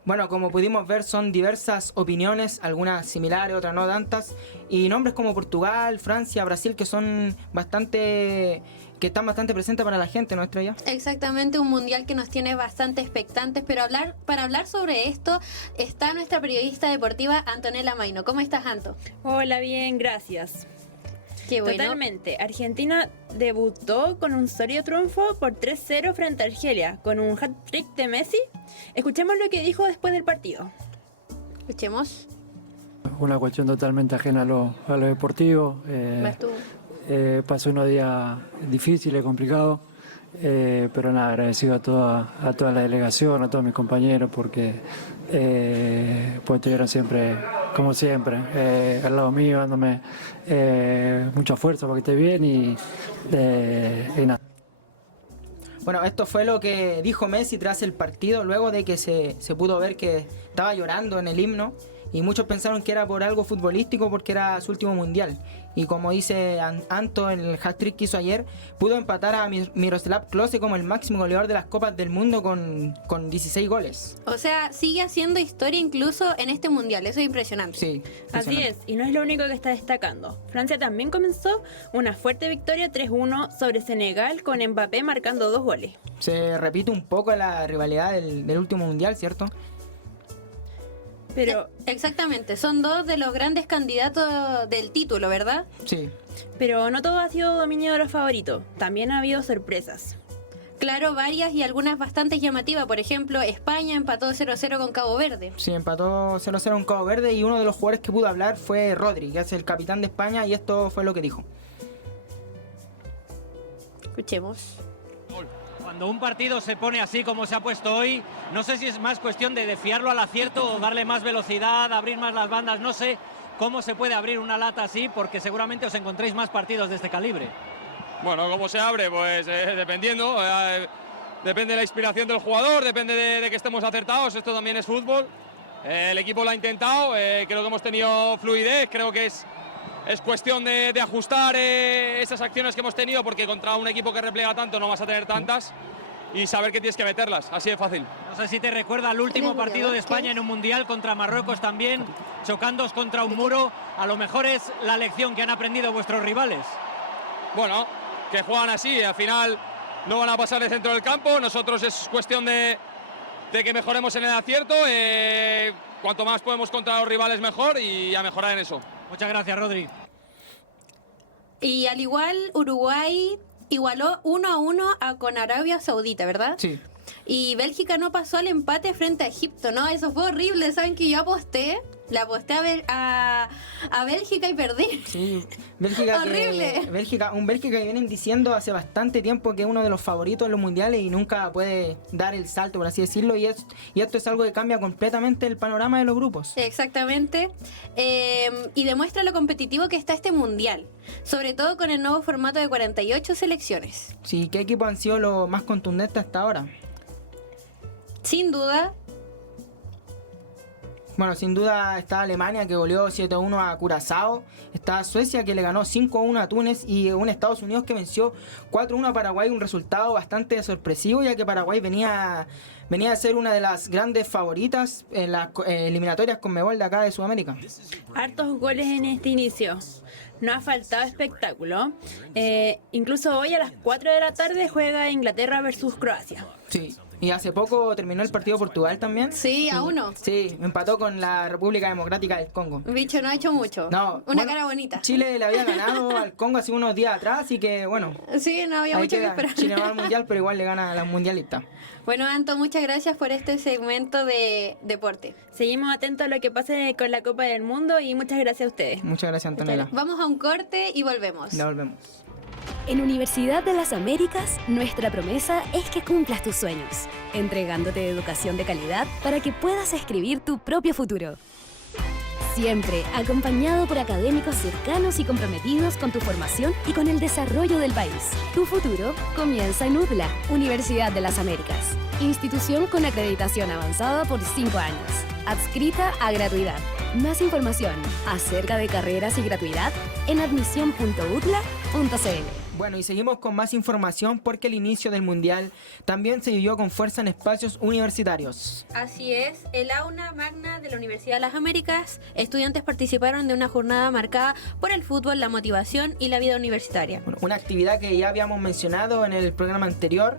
Bueno, como pudimos ver, son diversas opiniones, algunas similares, otras no tantas, y nombres como Portugal, Francia, Brasil, que están bastante presentes para la gente, ¿no, Estrella? Exactamente, un mundial que nos tiene bastante expectantes, pero para hablar sobre esto está nuestra periodista deportiva Antonella Maino. ¿Cómo estás, Anto? Hola, bien, gracias. Qué bueno. Totalmente. Argentina debutó con un sólido triunfo por 3-0 frente a Argelia, con un hat-trick de Messi. Escuchemos lo que dijo después del partido. Escuchemos. Una cuestión totalmente ajena a lo deportivo. Vas tú. Pasó unos días difíciles, complicados, pero nada, agradecido a toda la delegación, a todos mis compañeros, porque pues estuvieron siempre, como siempre, al lado mío, dándome mucha fuerza para que esté bien y nada. Bueno, esto fue lo que dijo Messi tras el partido, luego de que se pudo ver que estaba llorando en el himno. Y muchos pensaron que era por algo futbolístico porque era su último mundial. Y como dice Anto en el hat-trick que hizo ayer, pudo empatar a Miroslav Klose como el máximo goleador de las Copas del Mundo con 16 goles. O sea, sigue haciendo historia incluso en este mundial, eso es impresionante. Sí. Así es, y no es lo único que está destacando. Francia también comenzó una fuerte victoria 3-1 sobre Senegal con Mbappé marcando 2 goles. Se repite un poco la rivalidad del último mundial, ¿cierto? Pero exactamente, son dos de los grandes candidatos del título, ¿verdad? Sí. Pero no todo ha sido dominio de los favoritos, también ha habido sorpresas. Claro, varias y algunas bastante llamativas. Por ejemplo, España empató 0-0 con Cabo Verde. Sí, empató 0-0 con Cabo Verde y uno de los jugadores que pudo hablar fue Rodri, que es el capitán de España, y esto fue lo que dijo. Escuchemos. Cuando un partido se pone así como se ha puesto hoy, no sé si es más cuestión de fiarlo al acierto o darle más velocidad, abrir más las bandas, no sé cómo se puede abrir una lata así, porque seguramente os encontréis más partidos de este calibre. Bueno, ¿cómo se abre? Pues dependiendo, depende de la inspiración del jugador, depende de que estemos acertados, esto también es fútbol. El equipo lo ha intentado, creo que hemos tenido fluidez, creo que es cuestión de ajustar esas acciones que hemos tenido, porque contra un equipo que replega tanto no vas a tener tantas, y saber que tienes que meterlas, así de fácil. No sé si te recuerda el último partido de España en un mundial contra Marruecos también, chocándoos contra un muro. A lo mejor es la lección que han aprendido vuestros rivales. Bueno, que juegan así, al final no van a pasar de centro del campo, nosotros es cuestión de que mejoremos en el acierto, cuanto más podemos contra los rivales mejor, y a mejorar en eso. Muchas gracias, Rodri. Y al igual, Uruguay igualó 1-1 con Arabia Saudita, ¿verdad? Sí. Y Bélgica no pasó al empate frente a Egipto, ¿no? Eso fue horrible. ¿Saben que yo la aposté a Bélgica y perdí? Sí, Bélgica. Horrible. Un Bélgica que vienen diciendo hace bastante tiempo que es uno de los favoritos en los mundiales y nunca puede dar el salto, por así decirlo. Y esto es algo que cambia completamente el panorama de los grupos. Exactamente. Y demuestra lo competitivo que está este mundial. Sobre todo con el nuevo formato de 48 selecciones. Sí, ¿qué equipos han sido los más contundentes hasta ahora? Sin duda. Bueno, sin duda está Alemania, que goleó 7-1 a Curazao. Está Suecia, que le ganó 5-1 a Túnez. Y un Estados Unidos que venció 4-1 a Paraguay. Un resultado bastante sorpresivo, ya que Paraguay venía a ser una de las grandes favoritas en las eliminatorias Conmebol de acá de Sudamérica. Hartos goles en este inicio. No ha faltado espectáculo. Incluso hoy a las 4 de la tarde juega Inglaterra versus Croacia. Sí, Y hace poco terminó el partido Portugal también. Sí, a 1. Sí, empató con la República Democrática del Congo. Bicho, no ha hecho mucho. No, Una cara bonita. Chile le había ganado al Congo hace unos días atrás, así que bueno. Sí, no había mucho que esperar. Chile va al mundial, pero igual le gana a la mundialista. Bueno, Anto, muchas gracias por este segmento de deporte. Seguimos atentos a lo que pase con la Copa del Mundo y muchas gracias a ustedes. Muchas gracias, Antonella. Vamos a un corte y volvemos. Ya volvemos. En Universidad de las Américas, nuestra promesa es que cumplas tus sueños, entregándote educación de calidad para que puedas escribir tu propio futuro. Siempre acompañado por académicos cercanos y comprometidos con tu formación y con el desarrollo del país. Tu futuro comienza en UDLA, Universidad de las Américas. Institución con acreditación avanzada por 5 años. Adscrita a gratuidad. Más información acerca de carreras y gratuidad en admisión.udla.cl. Bueno, y seguimos con más información porque el inicio del Mundial también se vivió con fuerza en espacios universitarios. Así es, el aula magna de la Universidad de las Américas, estudiantes participaron de una jornada marcada por el fútbol, la motivación y la vida universitaria. Bueno, una actividad que ya habíamos mencionado en el programa anterior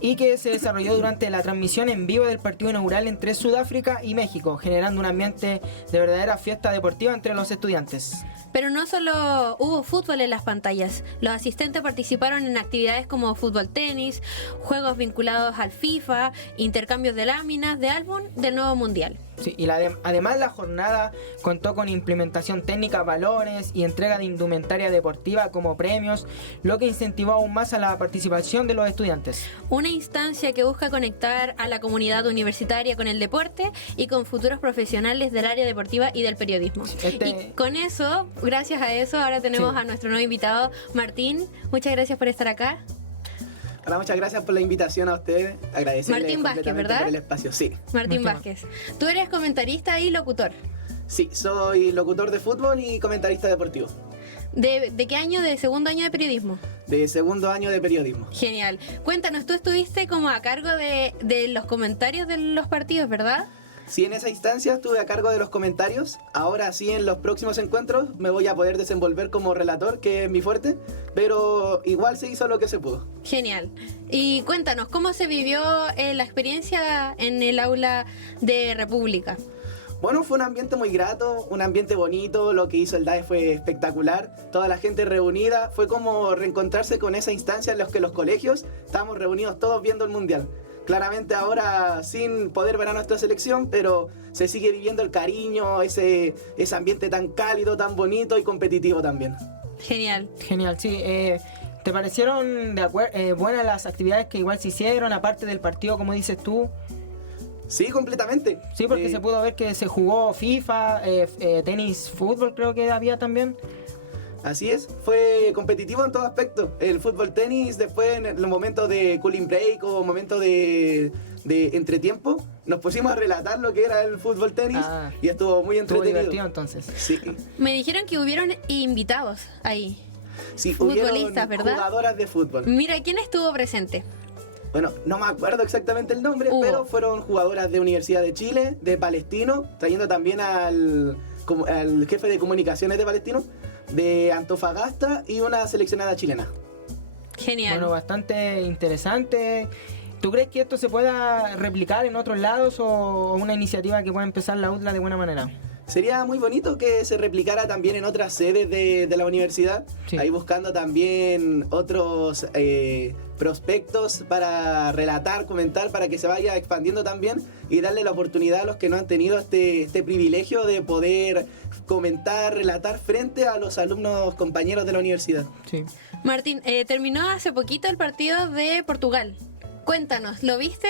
y que se desarrolló durante la transmisión en vivo del partido inaugural entre Sudáfrica y México, generando un ambiente de verdadera fiesta deportiva entre los estudiantes. Pero no solo hubo fútbol en las pantallas, los asistentes participaron en actividades como fútbol tenis, juegos vinculados al FIFA, intercambios de láminas de álbum del nuevo mundial. Sí, y además la jornada contó con implementación técnica, valores y entrega de indumentaria deportiva como premios, lo que incentivó aún más a la participación de los estudiantes. Una instancia que busca conectar a la comunidad universitaria con el deporte y con futuros profesionales del área deportiva y del periodismo. Y con eso, gracias a eso, ahora tenemos a nuestro nuevo invitado, Martín. Muchas gracias por estar acá. Hola, muchas gracias por la invitación a ustedes. Agradecerles Martín Vázquez, ¿verdad? por el espacio. Sí. Martín Vázquez. Tú eres comentarista y locutor. Sí, soy locutor de fútbol y comentarista deportivo. ¿De qué año? ¿De segundo año de periodismo? De segundo año de periodismo. Genial. Cuéntanos, tú estuviste como a cargo de los comentarios de los partidos, ¿verdad? Sí, en esa instancia estuve a cargo de los comentarios. Ahora sí, en los próximos encuentros me voy a poder desenvolver como relator, que es mi fuerte, pero igual se hizo lo que se pudo. Genial. Y cuéntanos, ¿cómo se vivió la experiencia en el aula de República? Bueno, fue un ambiente muy grato, un ambiente bonito, lo que hizo el DAE fue espectacular, toda la gente reunida, fue como reencontrarse con esa instancia en la que los colegios estábamos reunidos todos viendo el Mundial. Claramente ahora sin poder ver a nuestra selección, pero se sigue viviendo el cariño, ese ambiente tan cálido, tan bonito y competitivo también. Genial. Genial, sí. ¿Te parecieron buenas las actividades que igual se hicieron, aparte del partido, como dices tú? Sí, completamente. Sí, porque se pudo ver que se jugó FIFA, tenis, fútbol creo que había también. Así es, fue competitivo en todo aspecto. El fútbol tenis, después en los momentos de cooling break o momentos de entretiempo, nos pusimos a relatar lo que era el fútbol tenis y estuvo muy entretenido. Estuvo divertido entonces. Sí. Me dijeron que hubieron invitados ahí. Sí, futbolistas, ¿verdad? Jugadoras de fútbol. Mira, ¿quién estuvo presente? Bueno, no me acuerdo exactamente el nombre, pero fueron jugadoras de Universidad de Chile, de Palestino, trayendo también al jefe de comunicaciones de Palestino, de Antofagasta y una seleccionada chilena. Genial. Bueno, bastante interesante. ¿Tú crees que esto se pueda replicar en otros lados o una iniciativa que pueda empezar la UDLA de buena manera? Sería muy bonito que se replicara también en otras sedes de la universidad, ahí buscando también otros prospectos para relatar, comentar, para que se vaya expandiendo también y darle la oportunidad a los que no han tenido este privilegio de poder comentar, relatar frente a los alumnos compañeros de la universidad. Sí. Martín, terminó hace poquito el partido de Portugal. Cuéntanos, ¿lo viste?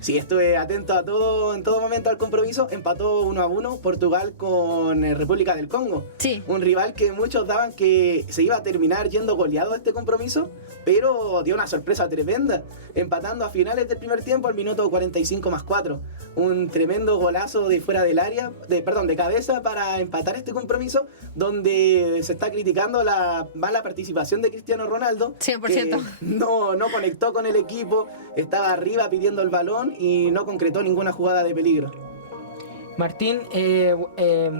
Sí, estuve atento a todo, en todo momento al compromiso. Empató 1-1 Portugal con República del Congo. Sí. Un rival que muchos daban que se iba a terminar yendo goleado a este compromiso, pero dio una sorpresa tremenda, empatando a finales del primer tiempo al minuto 45+4. Un tremendo golazo de fuera del área, de cabeza para empatar este compromiso, donde se está criticando la mala participación de Cristiano Ronaldo. 100%. Que no conectó con el equipo, estaba arriba pidiendo el balón y no concretó ninguna jugada de peligro. Martín,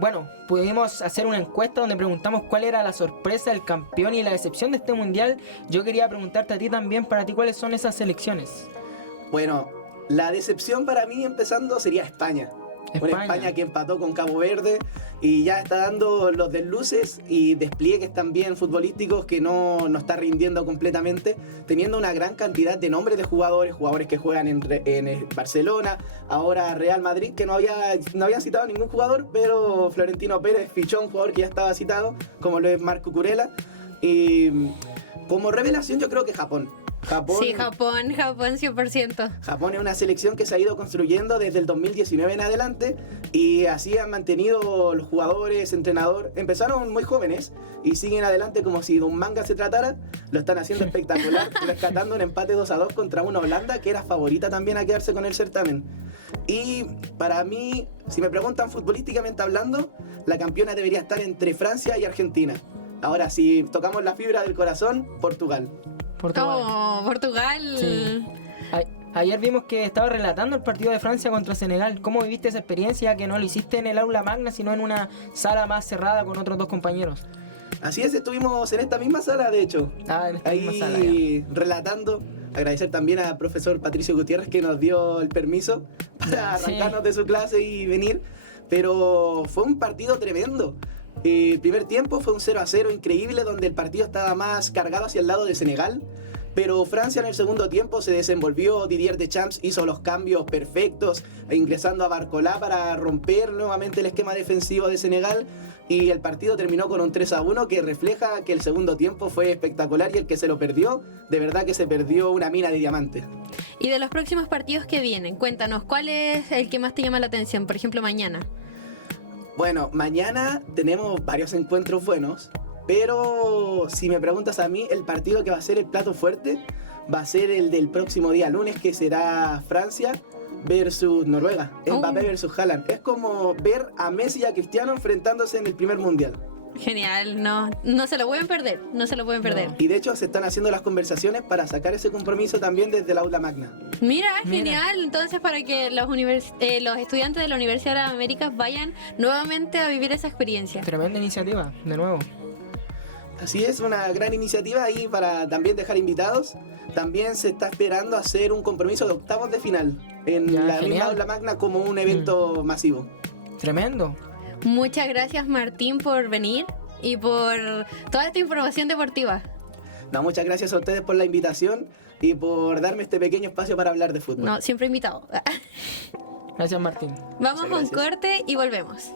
bueno, pudimos hacer una encuesta donde preguntamos cuál era la sorpresa, el campeón y la decepción de este mundial. Yo quería preguntarte a ti también, para ti, ¿cuáles son esas selecciones? Bueno, La decepción para mí empezando sería España. Una España que empató con Cabo Verde y ya está dando los desluces y despliegues también futbolísticos que no está rindiendo completamente, teniendo una gran cantidad de nombres de jugadores que juegan en Barcelona, ahora Real Madrid, que no habían citado a ningún jugador, pero Florentino Pérez fichó a un jugador que ya estaba citado, como lo es Marco Kurela. Y como revelación yo creo que Japón. Sí, Japón 100%. Japón es una selección que se ha ido construyendo desde el 2019 en adelante y así han mantenido los jugadores, entrenador. Empezaron muy jóvenes y siguen adelante como si de un manga se tratara. Lo están haciendo espectacular, rescatando un empate 2-2 contra una Holanda que era favorita también a quedarse con el certamen. Y para mí, si me preguntan futbolísticamente hablando, la campeona debería estar entre Francia y Argentina. Ahora, si tocamos la fibra del corazón, Portugal. Portugal. Sí. Ayer vimos que estaba relatando el partido de Francia contra Senegal. ¿Cómo viviste esa experiencia que no lo hiciste en el aula magna, sino en una sala más cerrada con otros dos compañeros? Así es, estuvimos en esta misma sala, de hecho. En esta misma sala, relatando. Agradecer también al profesor Patricio Gutiérrez que nos dio el permiso para arrancarnos de su clase y venir. Pero fue un partido tremendo. El primer tiempo fue un 0-0 increíble, donde el partido estaba más cargado hacia el lado de Senegal, pero Francia en el segundo tiempo se desenvolvió. Didier Deschamps hizo los cambios perfectos, ingresando a Barcola para romper nuevamente el esquema defensivo de Senegal, y el partido terminó con un 3-1 que refleja que el segundo tiempo fue espectacular, y el que se lo perdió, de verdad que se perdió una mina de diamantes. Y de los próximos partidos que vienen, cuéntanos, ¿cuál es el que más te llama la atención? Por ejemplo, mañana. Bueno, mañana tenemos varios encuentros buenos, pero si me preguntas a mí, el partido que va a ser el plato fuerte va a ser el del próximo día lunes, que será Francia versus Noruega, Mbappé versus Haaland. Es como ver a Messi y a Cristiano enfrentándose en el primer mundial. Genial, no se lo pueden perder, Y de hecho se están haciendo las conversaciones para sacar ese compromiso también desde el aula magna. Mira, genial, entonces para que los estudiantes de la Universidad de las Américas vayan nuevamente a vivir esa experiencia. Tremenda iniciativa, de nuevo. Así es, una gran iniciativa ahí para también dejar invitados. También se está esperando hacer un compromiso de octavos de final en la misma aula magna como un evento masivo. Tremendo. Muchas gracias, Martín, por venir y por toda esta información deportiva. No, muchas gracias a ustedes por la invitación y por darme este pequeño espacio para hablar de fútbol. No, siempre invitado. Gracias, Martín. Vamos a un corte y volvemos.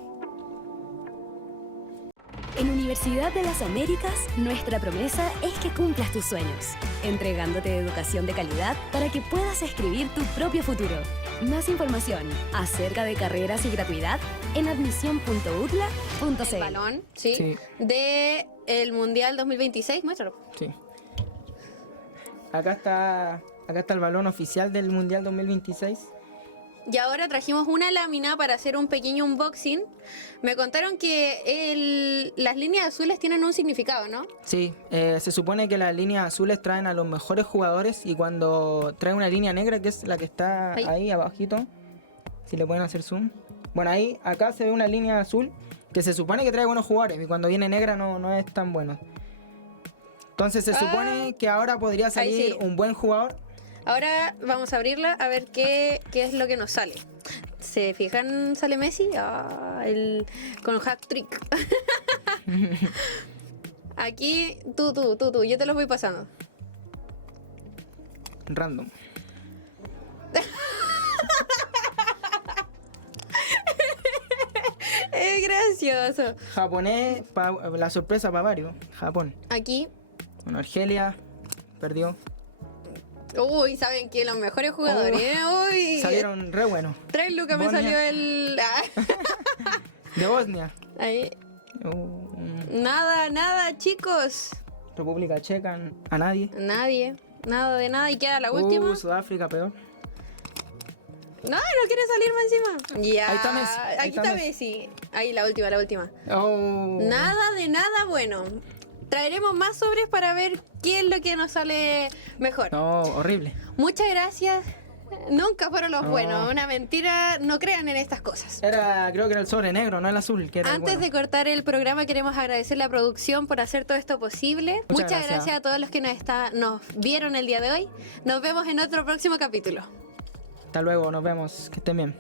En Universidad de las Américas, nuestra promesa es que cumplas tus sueños, entregándote educación de calidad para que puedas escribir tu propio futuro. Más información acerca de carreras y gratuidad en admisión.utla.cl. El balón, sí. De el Mundial 2026, muéstralo. Sí. Acá está el balón oficial del Mundial 2026. Y ahora trajimos una lámina para hacer un pequeño unboxing. Me contaron que las líneas azules tienen un significado, ¿no? Sí, se supone que las líneas azules traen a los mejores jugadores, y cuando trae una línea negra, que es la que está ahí abajito, si le pueden hacer zoom. Bueno, acá se ve una línea azul que se supone que trae buenos jugadores, y cuando viene negra no es tan bueno. Entonces se supone que ahora podría salir un buen jugador. Ahora vamos a abrirla a ver qué es lo que nos sale. ¿Se fijan? ¿Sale Messi? Con hat-trick. Aquí, tú, yo te los voy pasando. Random. Es gracioso. Japonés, la sorpresa para varios. Japón. Aquí. Bueno, Argelia perdió. Uy, ¿saben qué? Los mejores jugadores, Uy. Salieron re buenos. 3 lucas me salió el... De Bosnia. Ahí. Nada, chicos. República Checa, a nadie. Nada de nada. Y queda la última. Sudáfrica, peor. No quiere salir más encima. Ya. Ahí está Messi. Aquí está Messi. Ahí, la última. Nada de nada bueno. Traeremos más sobres para ver qué es lo que nos sale mejor. No, horrible. Muchas gracias. Nunca fueron los buenos. Una mentira. No crean en estas cosas. Creo que era el sobre negro, no el azul. Que era Antes de cortar el programa, queremos agradecer la producción por hacer todo esto posible. Muchas gracias a todos los que nos vieron el día de hoy. Nos vemos en otro próximo capítulo. Hasta luego, nos vemos, que estén bien.